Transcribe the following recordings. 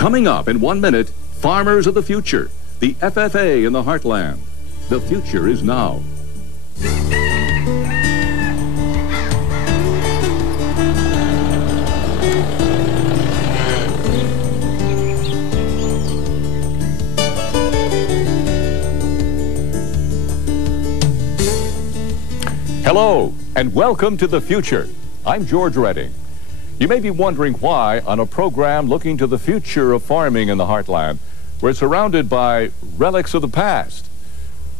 Coming up in 1 minute, Farmers of the Future, the FFA in the Heartland. The future is now. Hello, and welcome to the future. I'm George Redding. You may be wondering why, on a program looking to the future of farming in the Heartland, we're surrounded by relics of the past.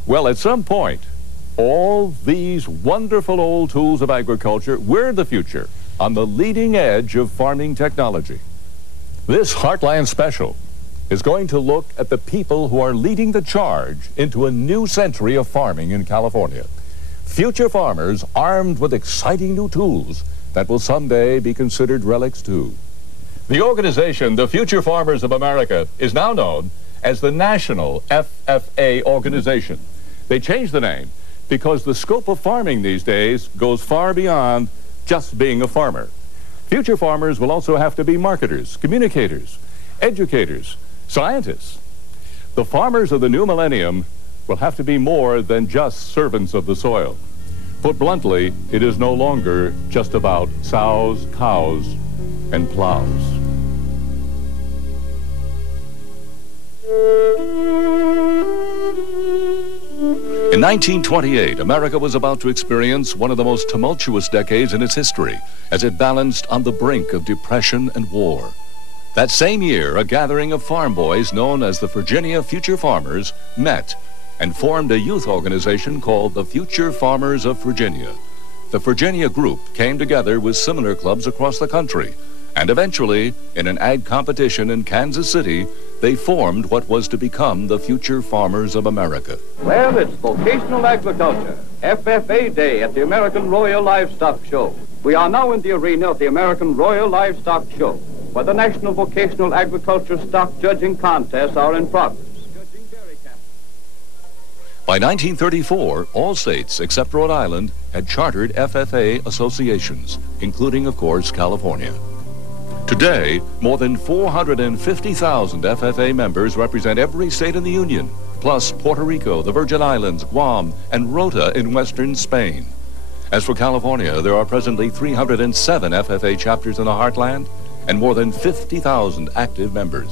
Well, at some point, all these wonderful old tools of agriculture were the future, on the leading edge of farming technology. This Heartland Special is going to look at the people who are leading the charge into a new century of farming in California. Future farmers armed with exciting new tools that will someday be considered relics too. The organization, the Future Farmers of America, is now known as the National FFA organization. They changed the name because the scope of farming these days goes far beyond just being a farmer. Future farmers will also have to be marketers, communicators, educators, scientists. The farmers of the new millennium will have to be more than just servants of the soil. Put bluntly, it is no longer just about sows, cows, and plows. In 1928, America was about to experience one of the most tumultuous decades in its history as it balanced on the brink of depression and war. That same year, a gathering of farm boys known as the Virginia Future Farmers met and formed a youth organization called the Future Farmers of Virginia. The Virginia group came together with similar clubs across the country, and eventually, in an ag competition in Kansas City, they formed what was to become the Future Farmers of America. Well, it's Vocational Agriculture, FFA Day at the American Royal Livestock Show. We are now in the arena of the American Royal Livestock Show, where the National Vocational Agriculture Stock Judging Contests are in progress. By 1934, all states except Rhode Island had chartered FFA associations, including, of course, California. Today, more than 450,000 FFA members represent every state in the Union, plus Puerto Rico, the Virgin Islands, Guam, and Rota in western Spain. As for California, there are presently 307 FFA chapters in the Heartland and more than 50,000 active members.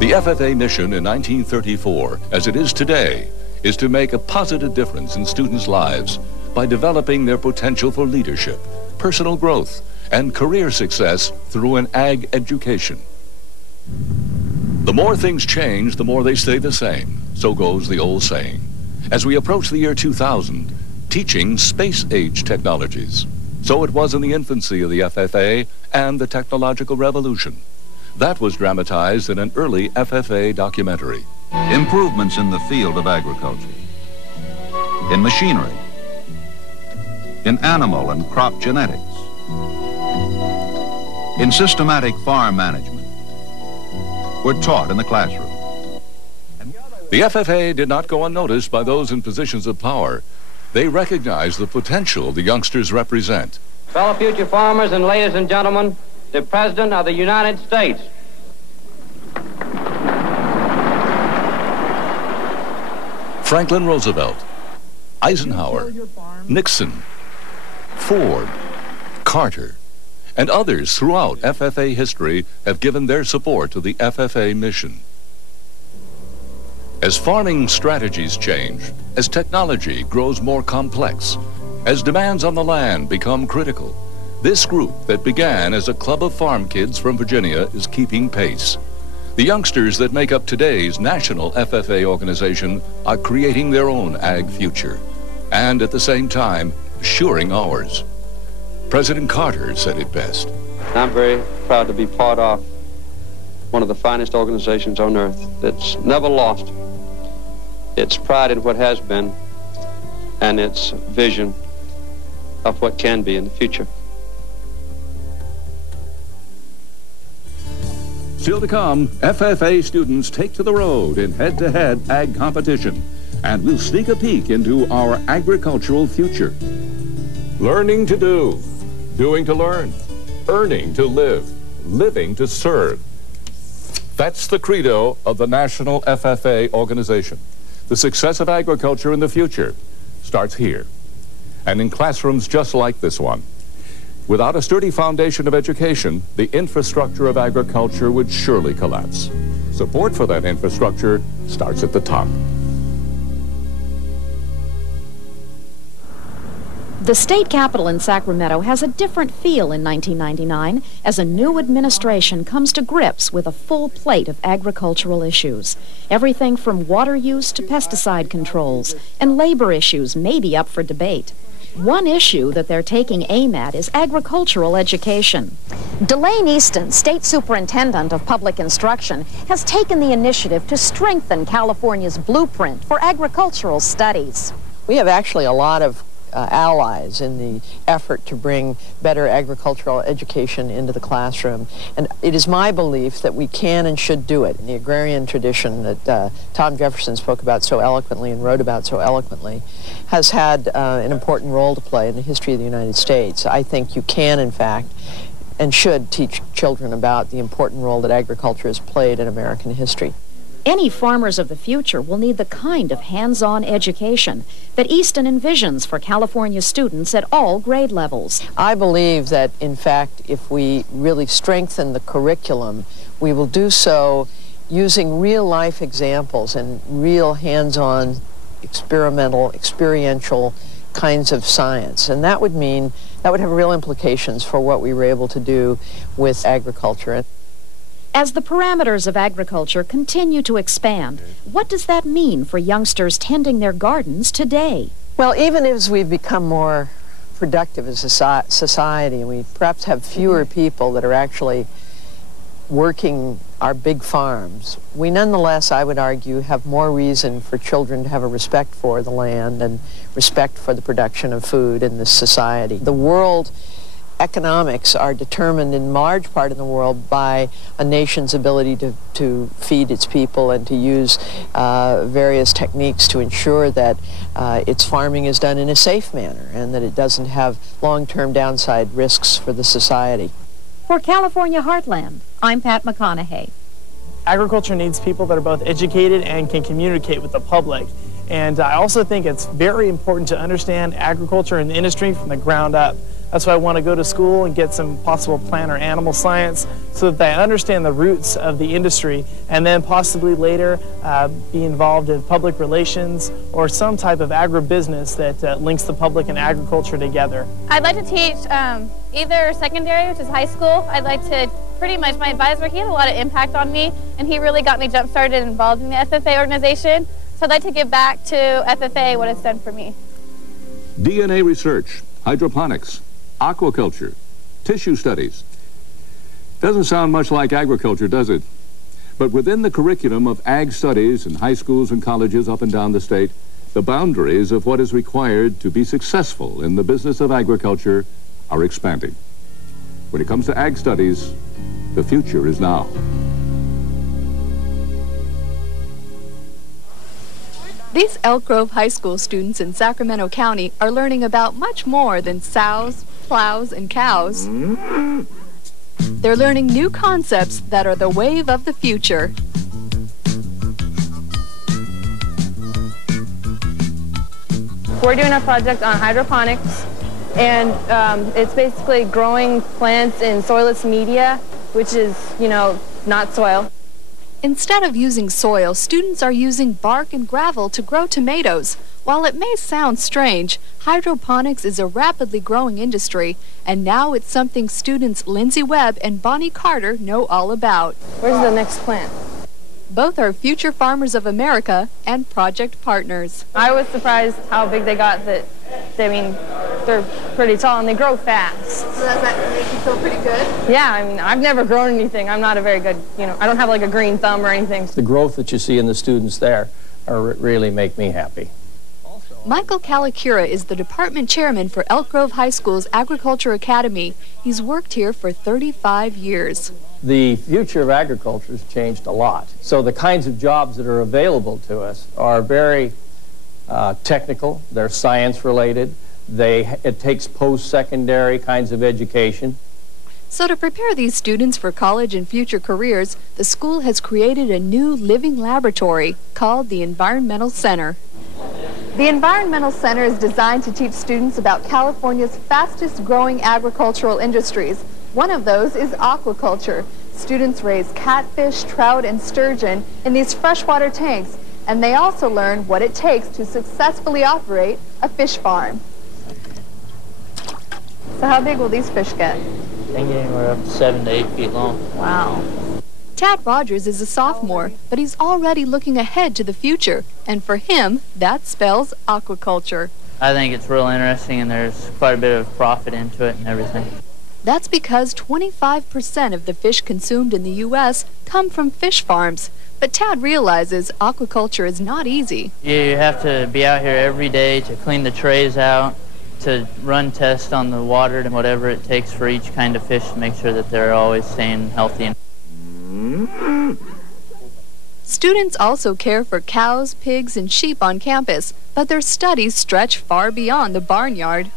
The FFA mission in 1934, as it is today, is to make a positive difference in students' lives by developing their potential for leadership, personal growth, and career success through an ag education. The more things change, the more they stay the same. So goes the old saying. As we approach the year 2000, teaching space-age technologies. So it was in the infancy of the FFA and the technological revolution. That was dramatized in an early FFA documentary. Improvements in the field of agriculture, in machinery, in animal and crop genetics, in systematic farm management, were taught in the classroom. The FFA did not go unnoticed by those in positions of power. They recognized the potential the youngsters represent. Fellow future farmers and ladies and gentlemen, the President of the United States. Franklin Roosevelt, Eisenhower, Nixon, Ford, Carter, and others throughout FFA history have given their support to the FFA mission. As farming strategies change, as technology grows more complex, as demands on the land become critical, this group that began as a club of farm kids from Virginia is keeping pace. The youngsters that make up today's national FFA organization are creating their own ag future, and at the same time, assuring ours. President Carter said it best. I'm very proud to be part of one of the finest organizations on earth that's never lost its pride in what has been and its vision of what can be in the future. Still to come, FFA students take to the road in head-to-head ag competition, and we'll sneak a peek into our agricultural future. Learning to do, doing to learn, earning to live, living to serve. That's the credo of the National FFA organization. The success of agriculture in the future starts here, and in classrooms just like this one. Without a sturdy foundation of education, the infrastructure of agriculture would surely collapse. Support for that infrastructure starts at the top. The state capitol in Sacramento has a different feel in 1999 as a new administration comes to grips with a full plate of agricultural issues. Everything from water use to pesticide controls, and labor issues may be up for debate. One issue that they're taking aim at is agricultural education. Delane Easton, State Superintendent of Public Instruction, has taken the initiative to strengthen California's blueprint for agricultural studies. We have actually a lot of allies in the effort to bring better agricultural education into the classroom. And it is my belief that we can and should do it. In the agrarian tradition that Tom Jefferson spoke about so eloquently and wrote about so eloquently has had an important role to play in the history of the United States. I think you can, in fact, and should teach children about the important role that agriculture has played in American history. Any farmers of the future will need the kind of hands-on education that Easton envisions for California students at all grade levels. I believe that, in fact, if we really strengthen the curriculum, we will do so using real-life examples and real hands-on, experiential kinds of science. And that would mean, that would have real implications for what we were able to do with agriculture. As the parameters of agriculture continue to expand, what does that mean for youngsters tending their gardens today? Well, even as we've become more productive as a society, and we perhaps have fewer people that are actually working our big farms, we nonetheless, I would argue, have more reason for children to have a respect for the land and respect for the production of food in this society. The world economics are determined in large part in the world by a nation's ability to feed its people and to use various techniques to ensure that its farming is done in a safe manner and that it doesn't have long-term downside risks for the society. For California Heartland, I'm Pat McConaughey. Agriculture needs people that are both educated and can communicate with the public. And I also think it's very important to understand agriculture and the industry from the ground up. That's why I want to go to school and get some possible plant or animal science so that they understand the roots of the industry and then possibly later be involved in public relations or some type of agribusiness that links the public and agriculture together. I'd like to teach either secondary, which is high school. I'd like to pretty much, my advisor, he had a lot of impact on me and he really got me jump-started and involved in the FFA organization. So I'd like to give back to FFA what it's done for me. DNA research, hydroponics, aquaculture, tissue studies. Doesn't sound much like agriculture, does it? But within the curriculum of ag studies in high schools and colleges up and down the state, the boundaries of what is required to be successful in the business of agriculture are expanding. When it comes to ag studies, the future is now. These Elk Grove High School students in Sacramento County are learning about much more than sows, plows, and cows. They're learning new concepts that are the wave of the future. We're doing a project on hydroponics, and it's basically growing plants in soilless media, which is, not soil. Instead of using soil, students are using bark and gravel to grow tomatoes. While it may sound strange, hydroponics is a rapidly growing industry, and now it's something students Lindsay Webb and Bonnie Carter know all about. Where's the next plant? Both are Future Farmers of America and project partners. I was surprised how big they got that, they're pretty tall and they grow fast. So does that make you feel pretty good? Yeah, I've never grown anything. I'm not a very good, I don't have like a green thumb or anything. The growth that you see in the students there really make me happy. Michael Calicura is the department chairman for Elk Grove High School's Agriculture Academy. He's worked here for 35 years. The future of agriculture has changed a lot. So the kinds of jobs that are available to us are very technical. They're science related. It takes post-secondary kinds of education. So to prepare these students for college and future careers, the school has created a new living laboratory called the Environmental Center. The Environmental Center is designed to teach students about California's fastest growing agricultural industries. One of those is aquaculture. Students raise catfish, trout, and sturgeon in these freshwater tanks, and they also learn what it takes to successfully operate a fish farm. So how big will these fish get? They get anywhere up to 7 to 8 feet long. Wow. Tad Rogers is a sophomore, but he's already looking ahead to the future, and for him, that spells aquaculture. I think it's real interesting, and there's quite a bit of profit into it and everything. That's because 25% of the fish consumed in the U.S. come from fish farms. But Tad realizes aquaculture is not easy. You have to be out here every day to clean the trays out, to run tests on the water and whatever it takes for each kind of fish to make sure that they're always staying healthy. Students also care for cows, pigs, and sheep on campus, but their studies stretch far beyond the barnyard.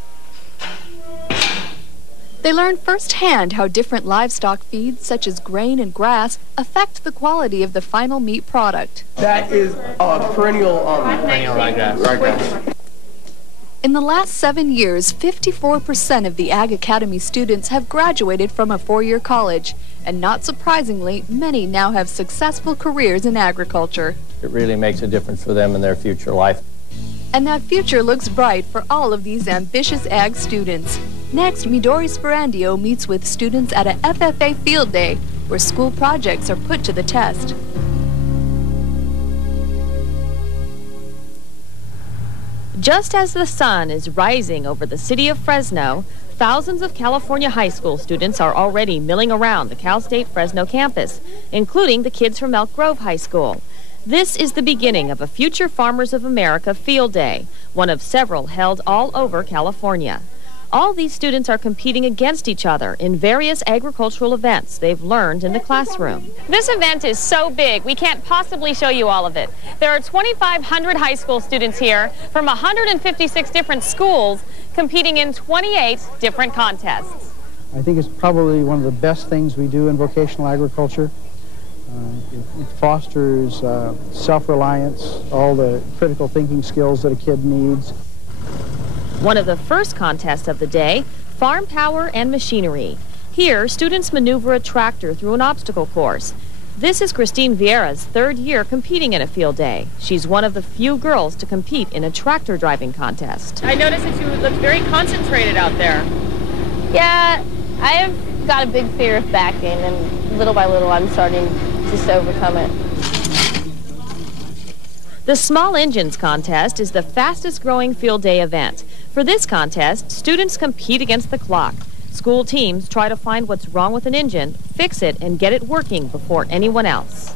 They learn firsthand how different livestock feeds, such as grain and grass, affect the quality of the final meat product. That is perennial ryegrass. In the last 7 years, 54% of the Ag Academy students have graduated from a four-year college, and not surprisingly, many now have successful careers in agriculture. It really makes a difference for them in their future life. And that future looks bright for all of these ambitious Ag students. Next, Midori Sperandio meets with students at a FFA field day, where school projects are put to the test. Just as the sun is rising over the city of Fresno, thousands of California high school students are already milling around the Cal State Fresno campus, including the kids from Elk Grove High School. This is the beginning of a Future Farmers of America Field Day, one of several held all over California. All these students are competing against each other in various agricultural events they've learned in the classroom. This event is so big, we can't possibly show you all of it. There are 2,500 high school students here from 156 different schools competing in 28 different contests. I think it's probably one of the best things we do in vocational agriculture. It fosters self-reliance, all the critical thinking skills that a kid needs. One of the first contests of the day, Farm Power and Machinery. Here, students maneuver a tractor through an obstacle course. This is Christine Vieira's third year competing in a field day. She's one of the few girls to compete in a tractor driving contest. I noticed that you looked very concentrated out there. Yeah, I have got a big fear of backing, and little by little I'm starting just to overcome it. The Small Engines Contest is the fastest growing field day event. For this contest, students compete against the clock. School teams try to find what's wrong with an engine, fix it, and get it working before anyone else.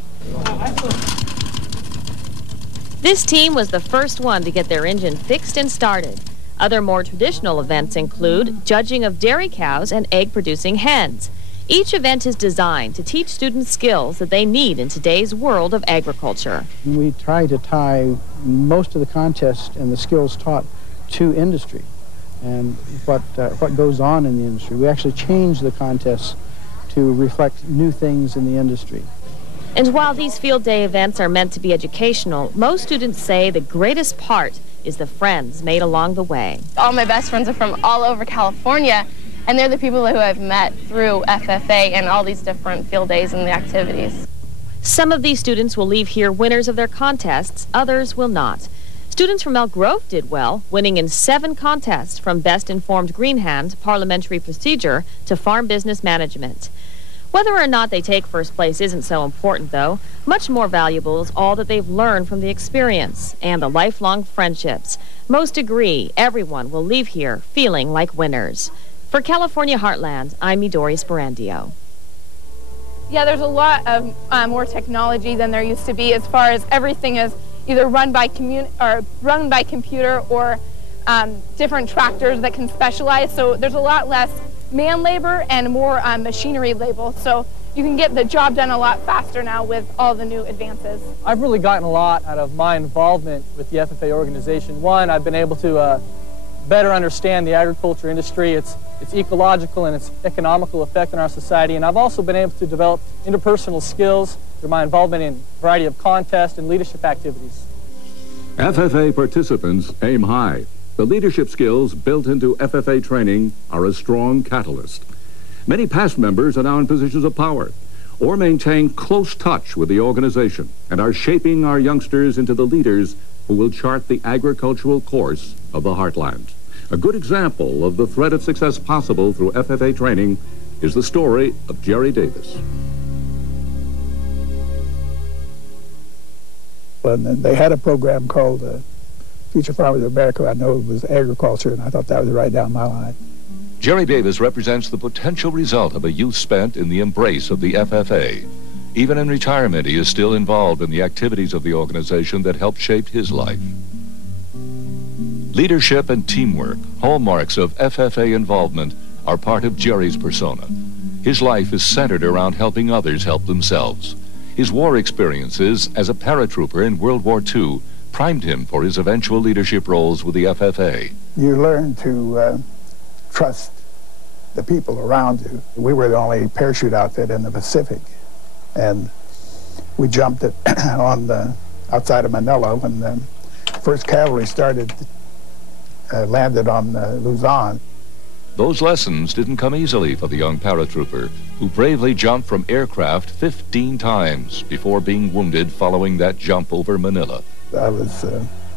This team was the first one to get their engine fixed and started. Other more traditional events include judging of dairy cows and egg-producing hens. Each event is designed to teach students skills that they need in today's world of agriculture. We try to tie most of the contests and the skills taught to industry and what goes on in the industry. We actually change the contests to reflect new things in the industry. And while these field day events are meant to be educational, most students say the greatest part is the friends made along the way. All my best friends are from all over California, and they're the people who I've met through FFA and all these different field days and the activities. Some of these students will leave here winners of their contests, others will not. Students from Elk Grove did well, winning in 7 contests from Best Informed Greenhand, Parliamentary Procedure, to Farm Business Management. Whether or not they take first place isn't so important, though. Much more valuable is all that they've learned from the experience and the lifelong friendships. Most agree everyone will leave here feeling like winners. For California Heartland, I'm Midori Sperandio. Yeah, there's a lot of more technology than there used to be as far as everything is either run by computer or different tractors that can specialize. So there's a lot less man labor and more machinery labor. So you can get the job done a lot faster now with all the new advances. I've really gotten a lot out of my involvement with the FFA organization. One, I've been able to better understand the agriculture industry, its ecological and its economical effect on our society. And I've also been able to develop interpersonal skills through my involvement in a variety of contests and leadership activities. FFA participants aim high. The leadership skills built into FFA training are a strong catalyst. Many past members are now in positions of power or maintain close touch with the organization and are shaping our youngsters into the leaders who will chart the agricultural course of the Heartland. A good example of the thread of success possible through FFA training is the story of Jerry Davis. And they had a program called Future Farmers of America. I know it was agriculture, and I thought that was right down my line. Jerry Davis represents the potential result of a youth spent in the embrace of the FFA. Even in retirement, he is still involved in the activities of the organization that helped shape his life. Leadership and teamwork, hallmarks of FFA involvement, are part of Jerry's persona. His life is centered around helping others help themselves. His war experiences as a paratrooper in World War II primed him for his eventual leadership roles with the FFA. You learn to trust the people around you. We were the only parachute outfit in the Pacific, and we jumped it on the outside of Manila when the 1st Cavalry landed on Luzon. Those lessons didn't come easily for the young paratrooper, who bravely jumped from aircraft 15 times before being wounded following that jump over Manila. I was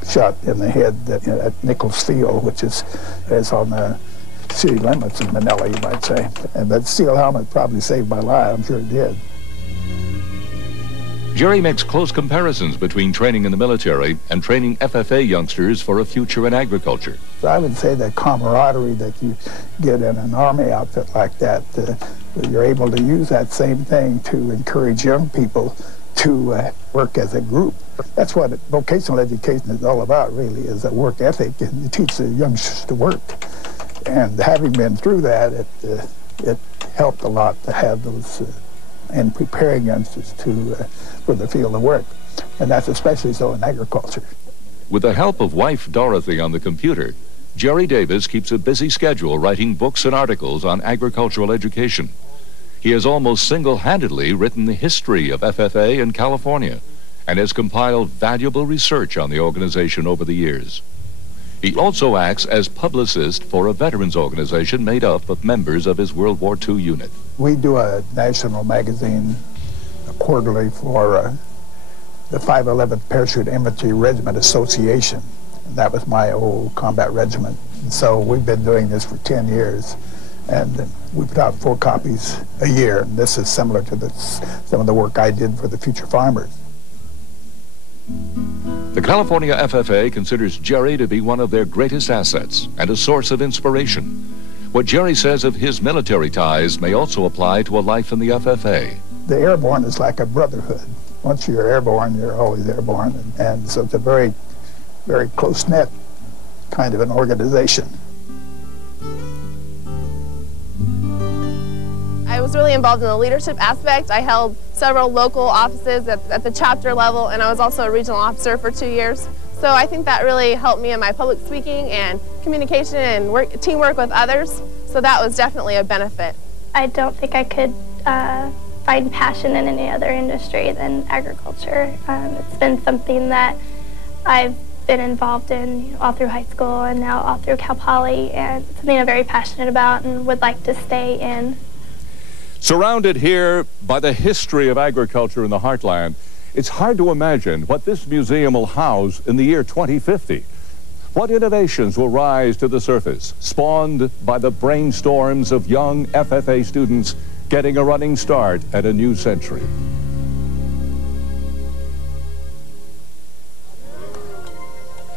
shot in the head at Nichols Field, which is on the city limits of Manila, you might say. And that steel helmet probably saved my life. I'm sure it did. Jerry makes close comparisons between training in the military and training FFA youngsters for a future in agriculture. So I would say that camaraderie that you get in an Army outfit like that, you're able to use that same thing to encourage young people to work as a group. That's what vocational education is all about, really, is a work ethic, and you teach the youngsters to work. And having been through that, it helped a lot to have those and preparing youngsters for the field of work. And that's especially so in agriculture. With the help of wife Dorothy on the computer, Jerry Davis keeps a busy schedule writing books and articles on agricultural education. He has almost single-handedly written the history of FFA in California and has compiled valuable research on the organization over the years. He also acts as publicist for a veterans organization made up of members of his World War II unit. We do a national magazine quarterly for the 511th Parachute Infantry Regiment Association. And that was my old combat regiment. And so we've been doing this for 10 years. And we put out 4 copies a year. And this is similar to some of the work I did for the Future Farmers. The California FFA considers Jerry to be one of their greatest assets and a source of inspiration. What Jerry says of his military ties may also apply to a life in the FFA. The airborne is like a brotherhood. Once you're airborne, you're always airborne. And so it's a very, very close-knit kind of an organization. I was really involved in the leadership aspect. I held several local offices at the chapter level, and I was also a regional officer for 2 years. So I think that really helped me in my public speaking and communication and teamwork with others. So that was definitely a benefit. I don't think I could find passion in any other industry than agriculture. It's been something that I've been involved in all through high school and now all through Cal Poly, and it's something I'm very passionate about and would like to stay in. Surrounded here by the history of agriculture in the Heartland, it's hard to imagine what this museum will house in the year 2050. What innovations will rise to the surface, spawned by the brainstorms of young FFA students getting a running start at a new century.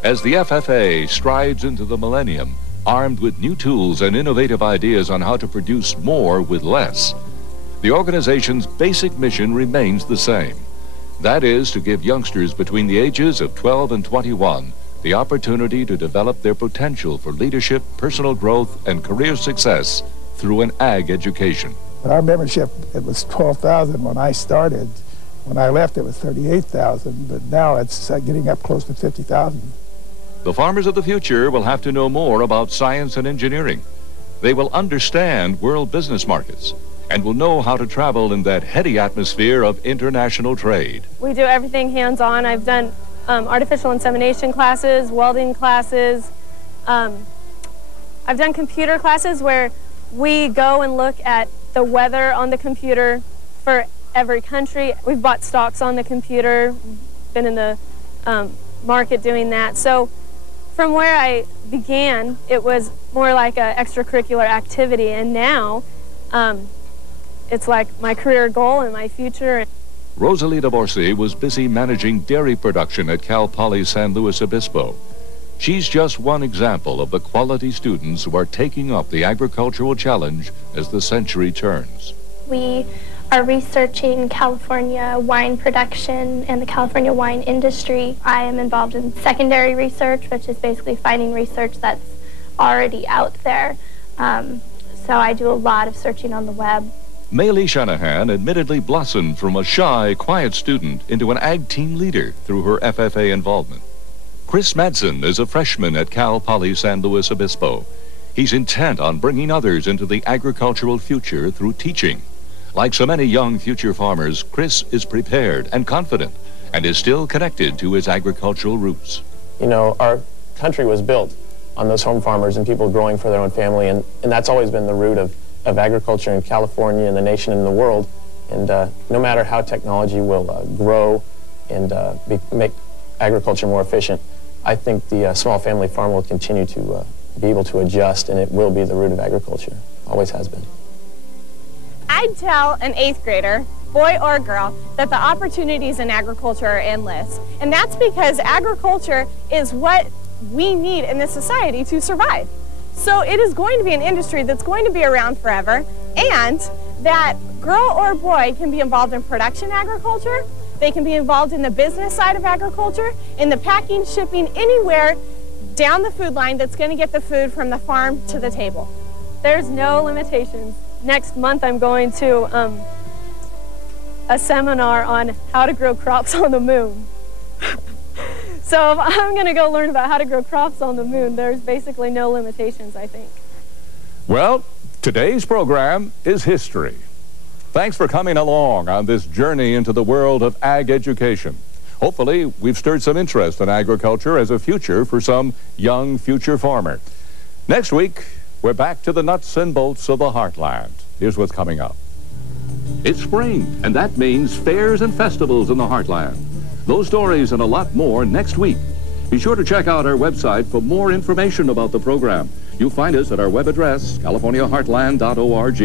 As the FFA strides into the millennium, armed with new tools and innovative ideas on how to produce more with less, the organization's basic mission remains the same. That is to give youngsters between the ages of 12 and 21 the opportunity to develop their potential for leadership, personal growth, and career success through an ag education. Our membership, it was 12,000 when I started. When I left, it was 38,000, but now it's getting up close to 50,000. The farmers of the future will have to know more about science and engineering. They will understand world business markets and will know how to travel in that heady atmosphere of international trade. We do everything hands-on. I've done artificial insemination classes, welding classes. I've done computer classes where we go and look at the weather on the computer for every country. We've bought stocks on the computer, been in the market doing that. So from where I began, it was more like an extracurricular activity, and now it's like my career goal and my future. Rosalita Borsi was busy managing dairy production at Cal Poly San Luis Obispo. She's just one example of the quality students who are taking up the agricultural challenge as the century turns. We are researching California wine production and the California wine industry. I am involved in secondary research, which is basically finding research that's already out there. So I do a lot of searching on the web. Maylee Shanahan admittedly blossomed from a shy, quiet student into an ag team leader through her FFA involvement. Chris Madsen is a freshman at Cal Poly San Luis Obispo. He's intent on bringing others into the agricultural future through teaching. Like so many young future farmers, Chris is prepared and confident and is still connected to his agricultural roots. You know, our country was built on those home farmers and people growing for their own family, and that's always been the root of agriculture in California and the nation and the world. And no matter how technology will grow and make agriculture more efficient, I think the small family farm will continue to be able to adjust, and it will be the root of agriculture. Always has been. I'd tell an 8th grader, boy or girl, that the opportunities in agriculture are endless. And that's because agriculture is what we need in this society to survive. So it is going to be an industry that's going to be around forever, and that girl or boy can be involved in production agriculture, they can be involved in the business side of agriculture, in the packing, shipping, anywhere down the food line that's going to get the food from the farm to the table. There's no limitations. Next month I'm going to a seminar on how to grow crops on the moon. So if I'm going to go learn about how to grow crops on the moon, there's basically no limitations, I think. Well, today's program is history. Thanks for coming along on this journey into the world of ag education. Hopefully, we've stirred some interest in agriculture as a future for some young future farmer. Next week, we're back to the nuts and bolts of the Heartland. Here's what's coming up. It's spring, and that means fairs and festivals in the Heartland. Those stories and a lot more next week. Be sure to check out our website for more information about the program. You'll find us at our web address, californiaheartland.org.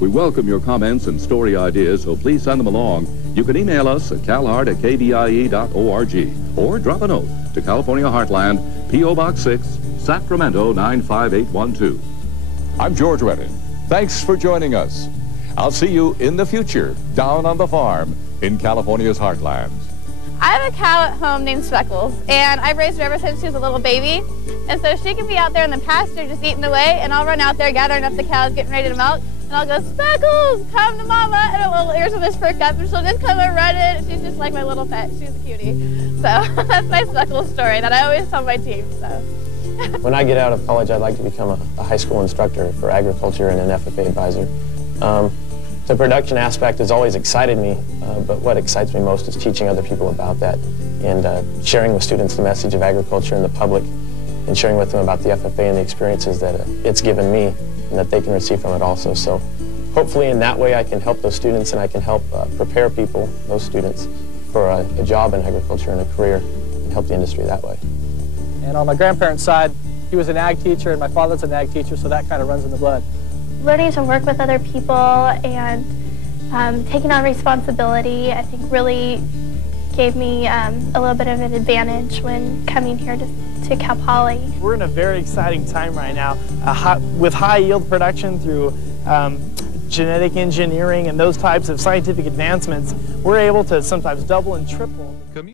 We welcome your comments and story ideas, so please send them along. You can email us at calheart@kbie.org or drop a note to California Heartland, P.O. Box 6, Sacramento 95812. I'm George Redding. Thanks for joining us. I'll see you in the future down on the farm in California's Heartland. I have a cow at home named Speckles, and I've raised her ever since she was a little baby. And so she can be out there in the pasture just eating away, and I'll run out there gathering up the cows, getting ready to milk, and I'll go, Speckles, come to Mama, and her little ears will just perk up, and she'll just come and run it, and she's just like my little pet. She's a cutie. So that's my Speckles story that I always tell my team. So. When I get out of college, I'd like to become a high school instructor for agriculture and an FFA advisor. The production aspect has always excited me, but what excites me most is teaching other people about that and sharing with students the message of agriculture and the public and sharing with them about the FFA and the experiences that it's given me and that they can receive from it also. So hopefully in that way I can help those students and I can help prepare people, those students, for a job in agriculture and a career and help the industry that way. And on my grandparents' side, he was an ag teacher and my father's an ag teacher, so that kind of runs in the blood. Learning to work with other people and taking on responsibility, I think really gave me a little bit of an advantage when coming here to Cal Poly. We're in a very exciting time right now with high yield production through genetic engineering and those types of scientific advancements. We're able to sometimes double and triple